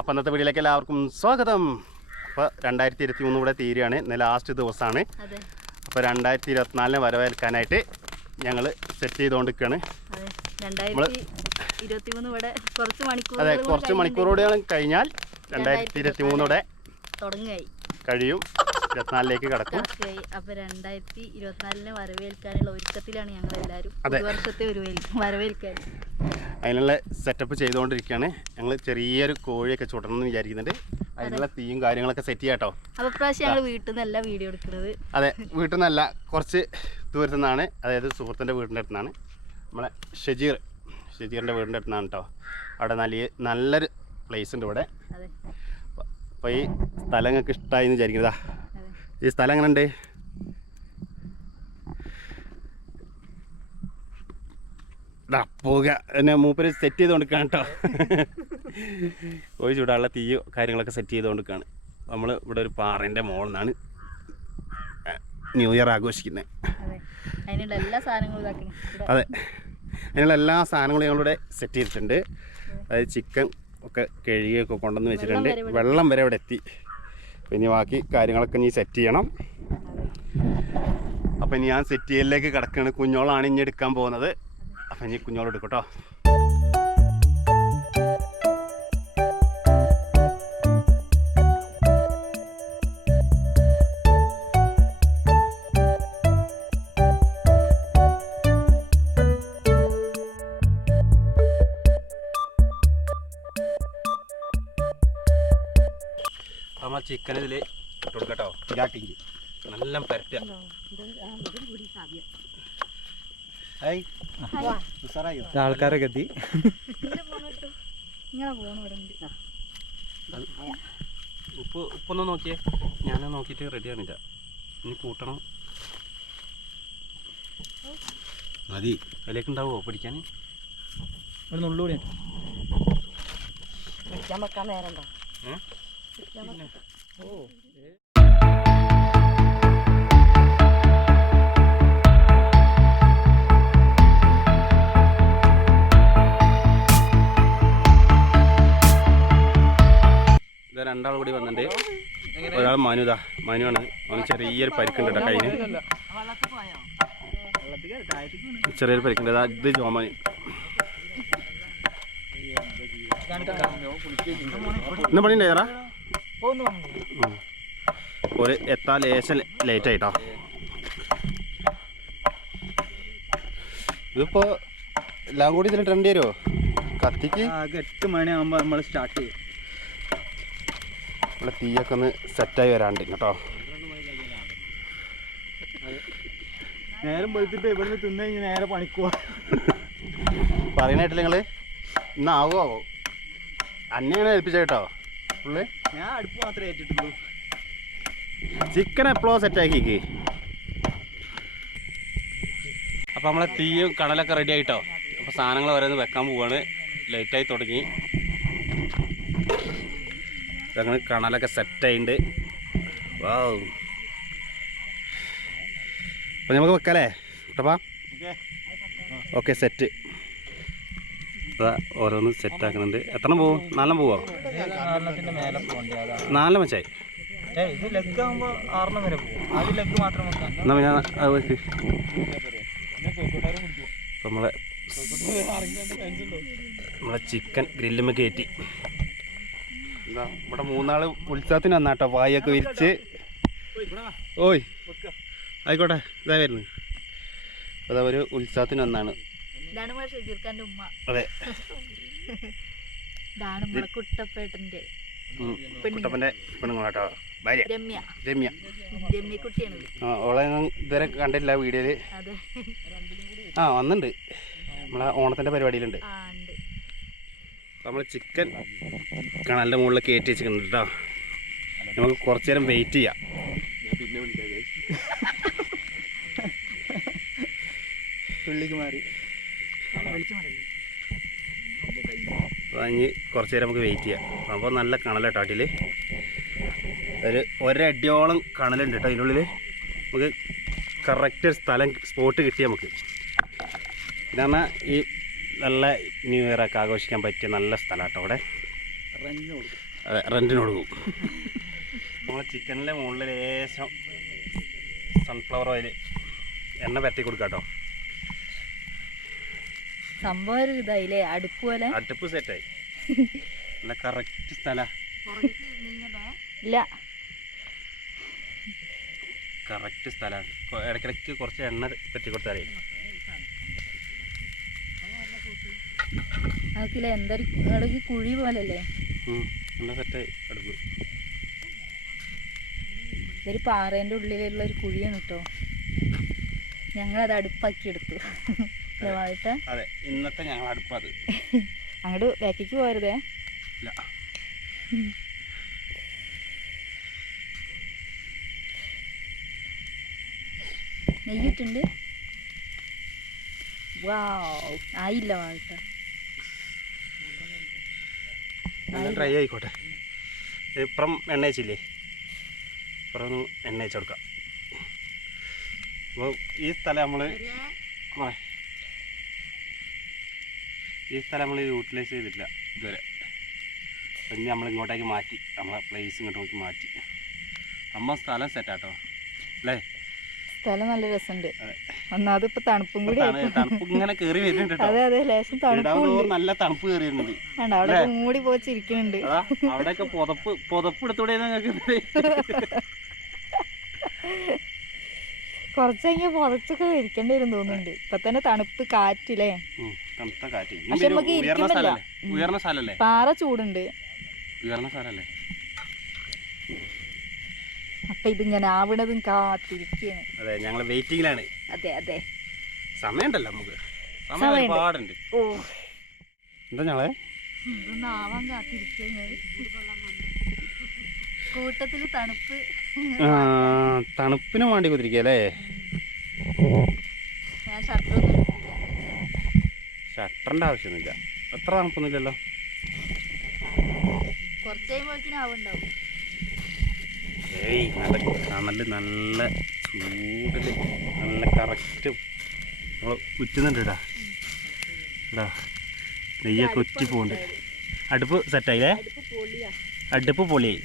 അപ്പം അന്നത്തെ വീഡിയോയിലേക്ക് എല്ലാവർക്കും സ്വാഗതം. അപ്പോൾ രണ്ടായിരത്തി ഇരുപത്തി മൂന്ന് കൂടെ തീരുകയാണ്. ഇന്ന് ലാസ്റ്റ് ദിവസമാണ്. അപ്പോൾ രണ്ടായിരത്തി ഇരുപത്തിനാലിന് വരവേൽക്കാനായിട്ട് ഞങ്ങൾ സെറ്റ് ചെയ്തുകൊണ്ടിരിക്കുകയാണ് അതെ. കുറച്ച് മണിക്കൂറോടെയാണ് കഴിഞ്ഞാൽ രണ്ടായിരത്തി ഇരുപത്തി മൂന്നോടെ കഴിയും. ഇരുപത്തിനാലിലേക്ക് കടക്കും. അപ്പൊ രണ്ടായിരത്തി ഇരുപത്തിനാലിനെ വരവേൽക്കാനുള്ള ഒരുക്കത്തിലാണ് ഞങ്ങൾ എല്ലാവരും ഒരു വരവേൽക്കാൻ. അതിനുള്ള സെറ്റപ്പ് ചെയ്തുകൊണ്ടിരിക്കുകയാണ്. ഞങ്ങൾ ചെറിയൊരു കോഴിയൊക്കെ ചുടണം എന്ന് വിചാരിക്കുന്നുണ്ട്. അതിനുള്ള തീയും കാര്യങ്ങളൊക്കെ സെറ്റ് ചെയ്യാട്ടോ. അപ്പോൾ അപ്പൊ പ്രാവശ്യം ഞങ്ങൾ വീട്ടിൽ നിന്നല്ല വീഡിയോ എടുക്കുന്നത്. അതെ വീട്ടിൽ നിന്നല്ല കുറച്ച് ദൂരത്തു നിന്നാണ് അതായത് സുഹൃത്തിന്റെ വീടിന്റെ അടുത്ത് നിന്നാണ് നമ്മളെ ഷജീർ ഷജീറിന്റെ വീടിന്റെ അടുത്ത് നിന്നാണ് കേട്ടോ അവിടെ നല്ല നല്ലൊരു പ്ലേസ് ഉണ്ട് ഇവിടെ. അപ്പോൾ ഈ സ്ഥലം നിങ്ങൾക്ക് ഇഷ്ടമായി എന്ന് വിചാരിക്കുന്നതാ ഈ സ്ഥലം എങ്ങനെ ഉണ്ട് ഇതാ പോവുക എന്നെ മൂപ്പര് സെറ്റ് ചെയ്ത് കൊടുക്കാൻ കേട്ടോ. പോയി ചൂടാനുള്ള തീ കാര്യങ്ങളൊക്കെ സെറ്റ് ചെയ്ത് കൊടുക്കുകയാണ് നമ്മൾ ഇവിടെ ഒരു പാറേന്റെ മോളിൽ നിന്നാണ് ന്യൂ ഇയർ ആഘോഷിക്കുന്നത് അതെ. അതിനുള്ള എല്ലാ സാധനങ്ങളും അതെ. അതിനുള്ള എല്ലാ സാധനങ്ങളും ഞങ്ങളിവിടെ സെറ്റ് ചെയ്തിട്ടുണ്ട്. അതായത് ചിക്കൻ ഒക്കെ കഴുകിയൊക്കെ കൊണ്ടുവന്ന് വെച്ചിട്ടുണ്ട്. വെള്ളം വരെ ഇവിടെ എത്തി. പിന്നെ ബാക്കി കാര്യങ്ങളൊക്കെ ഇനി സെറ്റ് ചെയ്യണം. അപ്പം ഇനി ഞാൻ സെറ്റ് ചെയ്യലിലേക്ക് കിടക്കുകയാണ്. കുഞ്ഞോളാണ് ഇനി എടുക്കാൻ പോകുന്നത്. അപ്പം ഇനി കുഞ്ഞോളെടുക്കും എടുക്കട്ടോ. ചിക്കൻ ഇതിൽ ഇട്ട് കൊടുക്കട്ടോ നല്ല പരട്ട ആൾക്കാരൊക്കെ എത്തി ഇങ്ങനെ പോകണം ഇവിടെ ഉണ്ട്. ഉപ്പ് ഉപ്പൊന്ന് നോക്കിയേ. ഞാൻ നോക്കിയിട്ട് റെഡി ആണില്ല ഇനി കൂട്ടണം. മതി. അതിലേക്ക് ഉണ്ടാവുമോ പിടിക്കാൻ? ഒരു നുള്ളൂടി വെക്കാൻ വെക്കാൻ നേരം ഏ? രണ്ടാൾ കൂടി വന്നിട്ടുണ്ട് ഒരാൾ മനുതാ. മനുവാണ്. അവന് ചെറിയൊരു പരിക്കുണ്ട് കേട്ടോ കയ്യിന് ചെറിയൊരു പരിക്കുണ്ട്. ഇത് ജോമന് ഇന്ന് പണി ഉണ്ടായിറാ ഒരു എത്താൻ ലേശം ലേറ്റ് ആയിട്ടോ. ഇതിപ്പോ എല്ലാം കൂടി ഇതിൽ ട്രെൻഡ് തരുമോ കത്തിക്ക്. എട്ട് മണിയാകുമ്പോൾ നമ്മൾ സ്റ്റാർട്ട് ചെയ്യും. ഇവിടെ തീയൊക്കെ ഒന്ന് സെറ്റായി വരാണ്ട് കേട്ടോ. നേരം വെളുത്തിട്ട് ഇവിടുന്ന് തിന്നു കഴിഞ്ഞാൽ നേരെ പണിക്കുവാ പറയണായിട്ടില്ല നിങ്ങൾ? ഇന്നാവോ അന്നെയാണ് ഏൽപ്പിച്ചേട്ടോ കേട്ടോ. ഫുള്ള് ഞാൻ അടുപ്പ് മാത്രമേ ഏറ്റിട്ടുള്ളൂ. ചിക്കൻ എപ്പോഴോ സെറ്റാക്കിക്ക് അപ്പോൾ നമ്മളെ തീയും കടലൊക്കെ റെഡി ആയിട്ടോ? അപ്പോൾ സാധനങ്ങൾ ഓരോന്ന് വെക്കാൻ പോവാണ്. ലേറ്റായി തുടങ്ങി. അങ്ങനെ കണലൊക്കെ സെറ്റായിട്ടുണ്ട് വാവ് അപ്പോൾ നമുക്ക് വെക്കാല്ലേ? കേട്ടപ്പാ ഓക്കെ. ഓക്കെ സെറ്റ് ഓരോന്ന് സെറ്റ് ആക്കുന്നുണ്ട് എത്ര പോവും? നാലെണ്ണം പോവോ? നാലെണ്ണം വെച്ചായി. എന്നാ പിന്നെ അത് വെക്ക്. ഇപ്പം നമ്മളെ നമ്മളെ ചിക്കൻ ഗ്രില്ലുമ്മ കയറ്റി എന്താ ഇവിടെ മൂന്നാൾ ഉത്സവത്തിന് വന്നാട്ടോ. വായൊക്കെ വിരിച്ച്. ഓയ്. ആയിക്കോട്ടെ ഇതാ വരുന്നു. അതാ ഒരു ഉത്സവത്തിന് വന്നാണ്. ഇതാണ് നമ്മളെ ഷജീർഖാന്റെ ഉമ്മ. അതെ. ഇതാണ് നമ്മളെ കുട്ടപ്പേട്ടന്റെ ഉം. കുട്ടപ്പന്റെ പെണ്ണുങ്ങളാട്ടോ. ഭാര്യ. രമ്യ. രമ്യ. രമ്യ ആ ഓളെ ഇതുവരെ കണ്ടില്ല വീഡിയോയിൽ. അതെ. ആ വന്നിട്ടുണ്ട് നമ്മളെ ഓണത്തിന്റെ പരിപാടിയിലുണ്ട്. നമ്മൾ ചിക്കൻ കണലിന്റെ മുകളിൽ കയറ്റി വെച്ചിട്ടുണ്ട് കേട്ടോ നമുക്ക് കുറച്ചു നേരം വെയിറ്റ് ചെയ്യാം. പുള്ളിക്ക് മാറി. അപ്പോൾ ഇനി കുറച്ച് നേരം നമുക്ക് വെയിറ്റ് ചെയ്യാം. അപ്പോൾ നല്ല കണലാട്ടോ അടിയിൽ ഒരു ഒരടിയോളം കണലുണ്ട് കേട്ടോ അതിനുള്ളിൽ നമുക്ക് കറക്റ്റ് സ്ഥലം സ്പോട്ട് കിട്ടി നമുക്ക്. പിന്നെ പറഞ്ഞാൽ ഈ നല്ല ന്യൂ ഇയർ ഒക്കെ ആഘോഷിക്കാൻ പറ്റിയ നല്ല സ്ഥലം കേട്ടോ അവിടെ. അതെ റെന്റിന് കൊടുക്കും നമ്മൾ ചിക്കനിലെ മുകളിൽ ലേശം സൺഫ്ലവർ ഓയിൽ എണ്ണ പരത്തി കൊടുക്കാം കേട്ടോ സംഭവം ഒരു ഇതായില്ലേ അടുപ്പ് പോലെ അടുപ്പ് സെറ്റായി. നല്ല കറക്റ്റ് സ്ഥല. ഇല്ല. കറക്റ്റ് സ്ഥലമാണ് ഇടയ്ക്കിടയ്ക്ക് കുറച്ച് എണ്ണ പറ്റി കൊടുത്താലേ നമുക്കില്ല എന്തൊരു ഇടയ്ക്ക് കുഴി പോലല്ലേ? നല്ല സെറ്റായി. അടുപ്പ്. ഇതൊരു പാറേന്റെ ഉള്ളിലുള്ള ഒരു കുഴിയാണ് കേട്ടോ അത് അടുപ്പാക്കി എടുത്തു. വാഴട്ട അതെ ഇന്നത്തെ ഞങ്ങൾ അടുപ്പ് അത്. അങ്ങോട്ട് ബാക്കിക്ക് പോരുതേ. ഇല്ല. നെയ്യിട്ടുണ്ട്. വാവ് ആയില്ല വാഴട്ട നല്ല ഡ്രൈ ആയിക്കോട്ടെ. ഇപ്പുറം എണ്ണ വെച്ചില്ലേ? ഇപ്പുറം എണ്ണ വെച്ച് കൊടുക്കാം. അപ്പോൾ ഈ സ്ഥലം നമ്മൾ ഈ സ്ഥലം നമ്മൾ യൂട്ടിലൈസ് ചെയ്തിട്ടില്ല ഇതുവരെ. പിന്നെ നമ്മൾ ഇങ്ങോട്ടേക്ക് മാറ്റി നമ്മളെ പ്ലേസ് ഇങ്ങോട്ട് നോക്കി മാറ്റി. അമ്മ സ്ഥലം സെറ്റാട്ടോ അല്ലേ? സ്ഥലം നല്ല രസമുണ്ട്. ഒന്നാമത് ഇപ്പൊ തണുപ്പും കൂടി തണു- തണുപ്പ് ഇങ്ങനെ കേറി വരുന്നുണ്ട് അതെ അതെ ലേശം തണുപ്പുണ്ട് നല്ല തണുപ്പ് കേറി വരുന്നുണ്ട്. അവിടെ മൂടി പോച്ചിരിക്കുന്നുണ്ട് അവിടെയൊക്കെ പുതപ്പ് പുതപ്പ് എടുത്തൂടെ നിങ്ങൾക്ക് കുറച്ച് കഴിഞ്ഞാൽ പുതച്ചൊക്കെ ഇരിക്കേണ്ടി വരും തോന്നുന്നുണ്ട്. ഇപ്പൊ തന്നെ തണുപ്പ് കാറ്റില്ലേ തണുത്ത കാറ്റ്. പക്ഷെ. നമുക്ക് ഉയർന്ന ഇരിക്കാൻ സ്ഥലല്ലേ? ഉയർന്ന സ്ഥലല്ലേ? പാറ ചൂടുണ്ട്. ഉയർന്ന സ്ഥലല്ലേ? അപ്പൊ ഇതിങ്ങനെ ആവണതും കാത്തിരിക്കാണ് അതെ ഞങ്ങൾ വെയിറ്റിംഗിലാണ് അതെ അതെ. സമയമുണ്ടല്ലോ നമുക്ക്. സമയം സമയമുണ്ട്. ഒരുപാടുണ്ട്. ഓ. എന്താ ഞങ്ങളെ? ഇതൊന്നും ആവാൻ കാത്തിരിക്കുന്നത് കൂട്ടത്തിൽ തണുപ്പ്. തണുപ്പിന് വേണ്ടി കുതിരിക്കുക അല്ലേ ഞാൻ എടുത്തില്ല ഷട്ടറിന്റെ ആവശ്യമൊന്നുമില്ല. അത്ര തണുപ്പൊന്നുമില്ലല്ലോ. ഏയ് നല്ല കണൽ നല്ല ചൂടിൽ നല്ല കറക്റ്റ് നമ്മൾ ഉറ്റുന്നുണ്ട് ഇടാ ഇടാ നെയ്യൊക്കെ ഉറ്റി പോകുന്നുണ്ട് അടുപ്പ് സെറ്റായില്ലേ? അടുപ്പ് പൊളിയാ. അടുപ്പ് പൊളിയായി.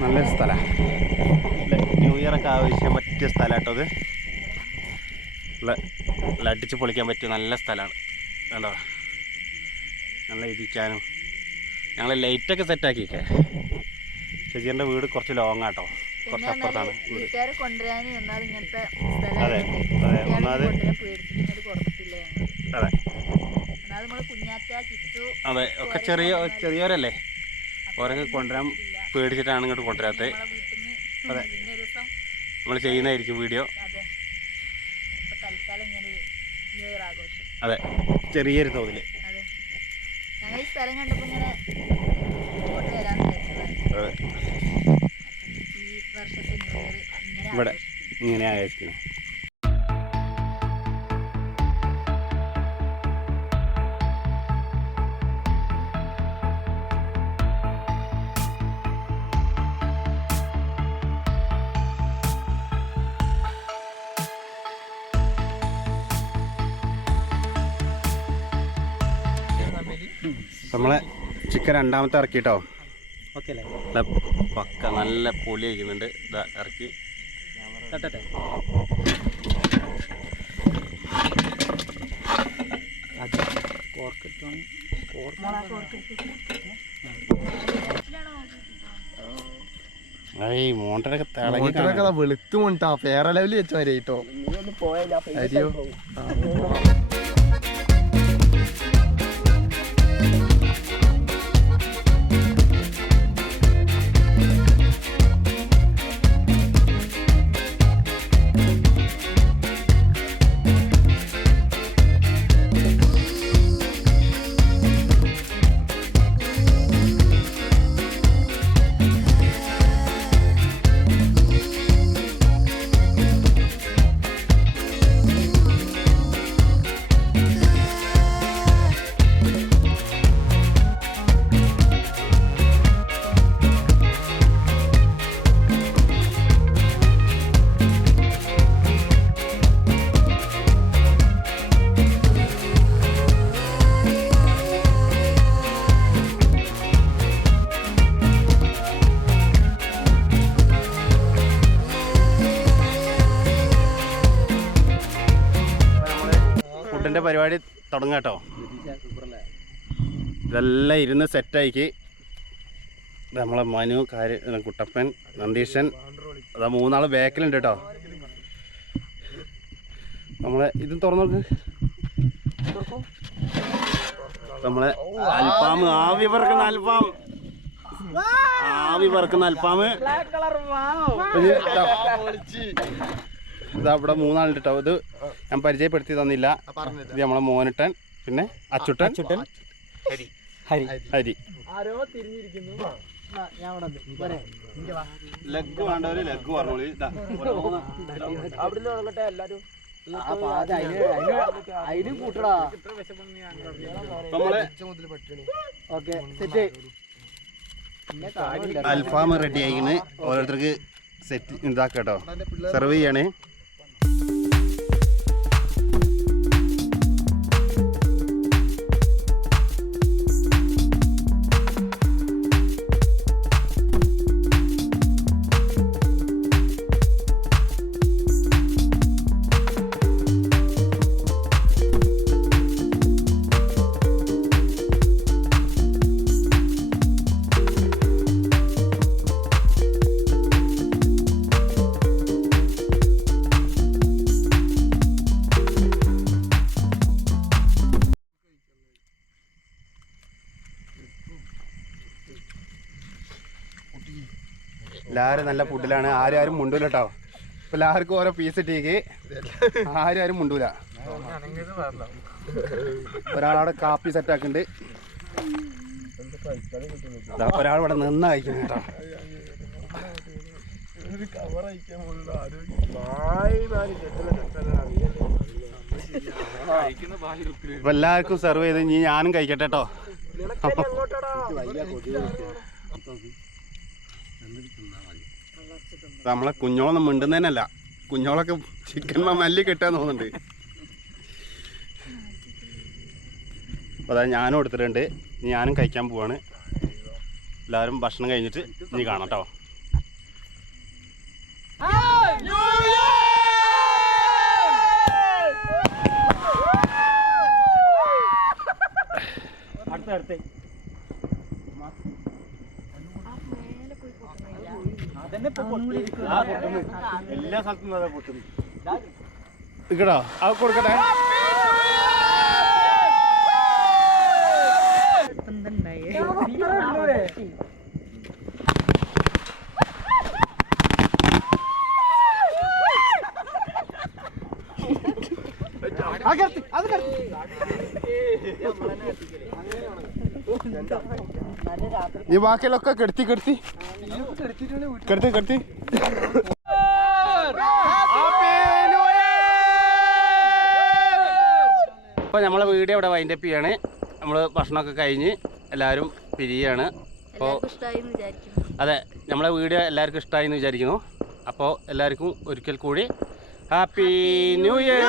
നല്ലൊരു സ്ഥലമാണ് ന്യൂ ഇയർ ഒക്കെ ആവശ്യം പറ്റിയ സ്ഥലം കേട്ടോ അത്. അടിച്ച് പൊളിക്കാൻ പറ്റിയ നല്ല സ്ഥലമാണ്. കണ്ടോ? നല്ല ഇരിക്കാനും. ഞങ്ങൾ ലൈറ്റൊക്കെ സെറ്റാക്കിയൊക്കെ ശശിന്റെ വീട് കുറച്ച് ലോങ് ആട്ടോ. കുറച്ച് അപ്പുറത്താണ് അതെ, അതെ, ഒന്നാമത് അതെ. അതെ ഒക്കെ ചെറിയ ചെറിയവരല്ലേ? ഓരൊക്കെ കൊണ്ടുവരാൻ പേടിച്ചിട്ടാണ് ഇങ്ങോട്ട് കൊണ്ടുവരാത്തത്. അതെ. നമ്മൾ ചെയ്യുന്നതായിരിക്കും വീഡിയോ അതെ ഇപ്പൊ തൽക്കാലം ഇങ്ങനെ ഒരു ആഘോഷം. അതെ. ചെറിയൊരു തോതിൽ അതെ. ഞങ്ങൾ ഈ സ്ഥലം കണ്ടപ്പോ ഇങ്ങനെ ഇങ്ങോട്ട് വരാന്ന് വിചാരിച്ചതാണ്. അതെ. ഈ വർഷത്തെ ന്യൂ ഇയർ ഇങ്ങനെ ഇവിടെ. ഇങ്ങനെ ആയിരിക്കണം നമ്മളെ ചിക്കൻ രണ്ടാമത്തെ ഇറക്കിട്ടോ? ഓക്കെ അല്ലേ? പക്ക നല്ല പൊളി അയക്കുന്നുണ്ട് ഇതാ ഇറക്കി. തട്ടട്ടെ. അത് കോർക്കിട്ടാണ് മോളാ കോർക്ക് എടുത്തിട്ട്. ഏയ് മോണ്ടരൊക്കെ തിളങ്ങി മോട്ടറൊക്കെ ദാ വെളുത്ത് മോണ്ടാ ഫെയർ ലെവലിൽ വെച്ചോ മാതിരി കേട്ടോ അരിയോ? തുടങ്ങാം കേട്ടോ. ഇതെല്ലാം ഇരുന്ന് സെറ്റാക്കി നമ്മളെ മനു കാര്യ കുട്ടപ്പൻ നന്ദീശൻ. അതാ മൂന്നാൾ ബാക്കിലുണ്ട് കേട്ടോ. നമ്മളെ ഇത് തുറന്നു നോക്ക്. നമ്മളെ അൽഫാം ആവി പറക്കുന്ന അൽഫാം. ആവി പറക്കുന്ന അൽഫാം. ഇത് അവിടെ മൂന്നാളുണ്ട് കേട്ടോ. ഇത് ഞാൻ പരിചയപ്പെടുത്തി തന്നില്ല. ഇത് നമ്മളെ മോനിട്ടൻ പിന്നെ അച്ചുട്ടൻ. അച്ചുട്ടൻ. ഹരി. ഹരി. ആരോ തിരിഞ്ഞിരിക്കുന്നു. ലെഗ് വേണ്ടവര് ലെഗ് പറഞ്ഞോളി. ഇതാ നമ്മളെ അൽഫാം റെഡി ആയിക്കണ്. ഓരോരുത്തർക്ക് സെറ്റ് ഇതാക്കട്ടോ സെർവ് ചെയ്യണേ. എല്ലാവരും നല്ല ഫുഡിലാണ് ആരും ആരും മുണ്ടൂല കേട്ടോ ഇപ്പൊ എല്ലാവർക്കും ഓരോ പീസ് ഇട്ടേക്ക്. ആരും ആരും മുണ്ടൂല. ഒരാളവിടെ കാപ്പി സെറ്റ് ആക്കുന്നുണ്ട് ഒരാൾ ഇവിടെ നിന്ന് കഴിക്കുന്നു കേട്ടോ. ഇപ്പൊ എല്ലാവർക്കും സെർവ് ചെയ്ത് ഇനി ഞാനും കഴിക്കട്ടെ കേട്ടോ. നമ്മളെ കുഞ്ഞോളൊന്നും മിണ്ടുന്നതിനല്ല കുഞ്ഞോളൊക്കെ ചിക്കൻ മല്ലി കിട്ടാൻ തോന്നുന്നുണ്ട്. അപ്പോൾ അതാ ഞാനും എടുത്തിട്ടുണ്ട്. ഇനി ഞാനും കഴിക്കാൻ പോവാണ്. എല്ലാവരും ഭക്ഷണം കഴിഞ്ഞിട്ട് നീ കാണാം കേട്ടോ എല്ലാ സ്ഥലത്തും അതാ പൊട്ടുന്നു ഇക്കടോ അത് കൊടുക്കട്ടെ. ഈ ബാക്കിയിലൊക്കെ കെടുത്തി കെടുത്തി. കെടുത്തി കെടുത്തി. അപ്പോൾ നമ്മളെ വീഡിയോ ഇവിടെ വൈൻഡപ്പ് ചെയ്യാണ്. നമ്മൾ ഭക്ഷണമൊക്കെ കഴിഞ്ഞ് എല്ലാവരും പിരിയാണ്. അപ്പോൾ അതെ നമ്മളെ വീഡിയോ എല്ലാവർക്കും ഇഷ്ടമായി എന്ന് വിചാരിക്കുന്നു. അപ്പോൾ എല്ലാവർക്കും ഒരിക്കൽ കൂടി ഹാപ്പി ന്യൂ ഇയർ